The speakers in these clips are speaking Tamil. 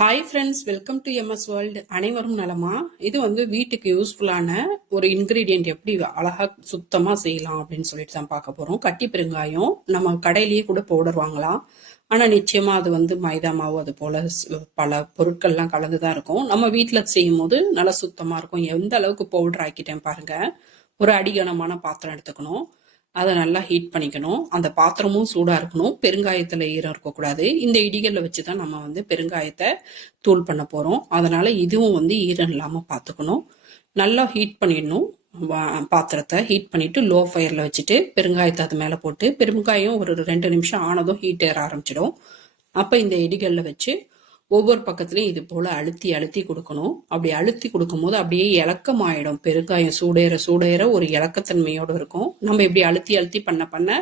Hi friends, welcome to MS world. அனைவரும் நலமா? இது வீட்டுக்கு யூஸ்ஃபுல்லான ஒரு இன்கிரீடியன்ட் எப்படி அழகா சுத்தமாக செய்யலாம் அப்படின்னு சொல்லிட்டு தான் பார்க்க போகிறோம். கட்டி பெருங்காயம் நம்ம கடையிலேயே கூட பவுடர் வாங்கலாம். ஆனால் நிச்சயமாக அது மைதா மாவு அது போல் பல பொருட்கள்லாம் கலந்து தான் இருக்கும். நம்ம வீட்டில் செய்யும் போது நல்லா சுத்தமாக இருக்கும். எந்த அளவுக்கு பவுடர் ஆக்கிட்டேன் பாருங்கள். ஒரு அடிகனமான பாத்திரம் எடுத்துக்கணும். அதை நல்லா ஹீட் பண்ணிக்கணும். அந்த பாத்திரமும் சூடாக இருக்கணும். பெருங்காயத்தில் ஈரம் இருக்கக்கூடாது. இந்த இடிகளில் வச்சு தான் நம்ம பெருங்காயத்தை தூள் பண்ண போகிறோம். அதனால் இதுவும் ஈரம் இல்லாமல் பார்த்துக்கணும். நல்லா ஹீட் பண்ணிடணும். பாத்திரத்தை ஹீட் பண்ணிவிட்டு லோ ஃபயரில் வச்சுட்டு பெருங்காயத்தை அது மேலே போட்டு, பெருங்காயம் ஒரு 2 நிமிஷம் ஆனதும் ஹீட் ஏற ஆரம்பிச்சிடும். அப்போ இந்த இடிகளில் வச்சு ஒவ்வொரு பக்கத்துலையும் இது போல் அழுத்தி அழுத்தி கொடுக்கணும். அப்படி அழுத்தி கொடுக்கும்போது அப்படியே இலக்கமாயிடும். பெருங்காயம் சூடேற ஒரு இலக்கத்தன்மையோடு இருக்கும். நம்ம இப்படி அழுத்தி அழுத்தி பண்ண பண்ண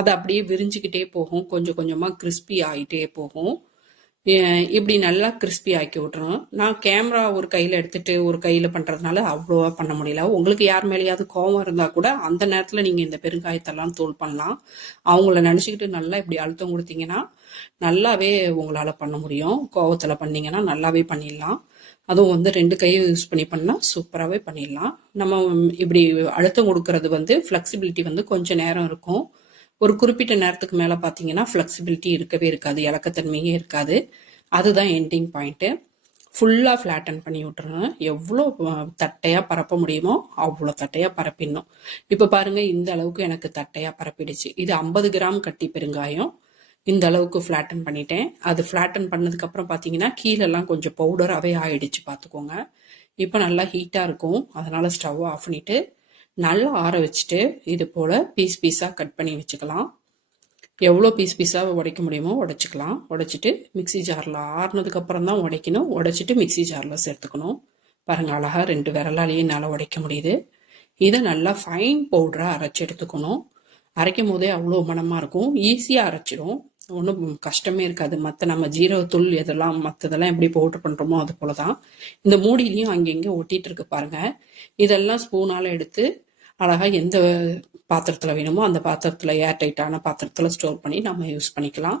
அதை அப்படியே விரிஞ்சுக்கிட்டே போகும். கொஞ்சம் கொஞ்சமாக கிறிஸ்பி ஆகிட்டே போகும். இப்படி நல்லா கிறிஸ்பி ஆக்கி விட்டுறோம். நான் கேமரா ஒரு கையில் எடுத்துட்டு ஒரு கையில் பண்ணுறதுனால அவ்வளோவா பண்ண முடியல. உங்களுக்கு யார் மேலேயாவது கோவம் இருந்தால் கூட அந்த நேரத்தில் நீங்கள் இந்த பெருங்காயத்தெல்லாம் தூள் பண்ணலாம். அவங்கள நினச்சிக்கிட்டு நல்லா இப்படி அழுத்தம் கொடுத்தீங்கன்னா நல்லாவே உங்களால் பண்ண முடியும். கோவத்தில் பண்ணிங்கன்னா நல்லாவே பண்ணிடலாம். அதுவும் 2 கையும் யூஸ் பண்ணி பண்ணால் சூப்பராகவே பண்ணிடலாம். நம்ம இப்படி அழுத்தம் கொடுக்கறது ஃப்ளெக்சிபிலிட்டி கொஞ்சம் நேரம் இருக்கும். ஒரு குறிப்பிட்ட நேரத்துக்கு மேலே பார்த்தீங்கன்னா ஃப்ளெக்சிபிலிட்டி இருக்கவே இருக்காது, இலக்கத்தன்மையே இருக்காது. அதுதான் எண்டிங் பாயிண்ட்டு. ஃபுல்லாக ஃப்ளாட்டன் பண்ணி விட்டுருங்க. எவ்வளோ தட்டையாக பரப்ப முடியுமோ அவ்வளோ தட்டையாக பரப்பிடணும். இப்போ பாருங்கள், இந்த அளவுக்கு எனக்கு தட்டையாக பரப்பிடுச்சு. இது 50 கிராம் கட்டி பெருங்காயம். இந்த அளவுக்கு ஃப்ளாட்டன் பண்ணிட்டேன். அது ஃப்ளாட்டன் பண்ணதுக்கப்புறம் பார்த்தீங்கன்னா கீழெல்லாம் கொஞ்சம் பவுடராகவே ஆயிடுச்சு, பார்த்துக்கோங்க. இப்போ நல்லா ஹீட்டாக இருக்கும். அதனால் ஸ்டவ் ஆஃப் பண்ணிவிட்டு நல்லா ஆற வச்சுட்டு இது போல் பீஸ் பீஸாக கட் பண்ணி வச்சுக்கலாம். எவ்வளோ பீஸ் பீஸாக உடைக்க முடியுமோ உடைச்சிக்கலாம். உடைச்சிட்டு மிக்சி ஜாரில் ஆறுனதுக்கப்புறம் தான் உடைக்கணும். உடைச்சிட்டு மிக்சி ஜாரில் சேர்த்துக்கணும். பாருங்கள், அழகாக 2 விரலாலேயே என்னால் உடைக்க முடியுது. இதை நல்லா ஃபைன் பவுடராக அரைச்சி எடுத்துக்கணும். அரைக்கும் போதே அவ்வளோ மனமாக இருக்கும். ஈஸியாக அரைச்சிடும். ஒன்றும் கஷ்டமே இருக்காது. மற்ற நம்ம ஜீரகத்தூள் மற்றதெல்லாம் எப்படி பவுடர் பண்ணுறோமோ அது போல தான். இந்த மூடிலையும் அங்கங்கே ஒட்டிகிட்டு இருக்கு பாருங்கள். இதெல்லாம் ஸ்பூனால் எடுத்து அழகாக எந்த பாத்திரத்தில் வேணுமோ அந்த பாத்திரத்தில், ஏர்டைட்டான பாத்திரத்தில் ஸ்டோர் பண்ணி நம்ம யூஸ் பண்ணிக்கலாம்.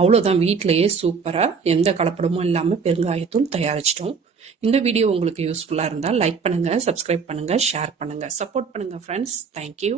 அவ்வளோதான், வீட்டிலையே சூப்பராக எந்த கலப்படமும் இல்லாமல் பெருங்காயத்தூள் தயாரிச்சிட்டோம். இந்த வீடியோ உங்களுக்கு யூஸ்ஃபுல்லாக இருந்தால் லைக் பண்ணுங்கள், சப்ஸ்கிரைப் பண்ணுங்கள், ஷேர் பண்ணுங்கள், சப்போர்ட் பண்ணுங்கள் ஃப்ரெண்ட்ஸ். தேங்க்யூ.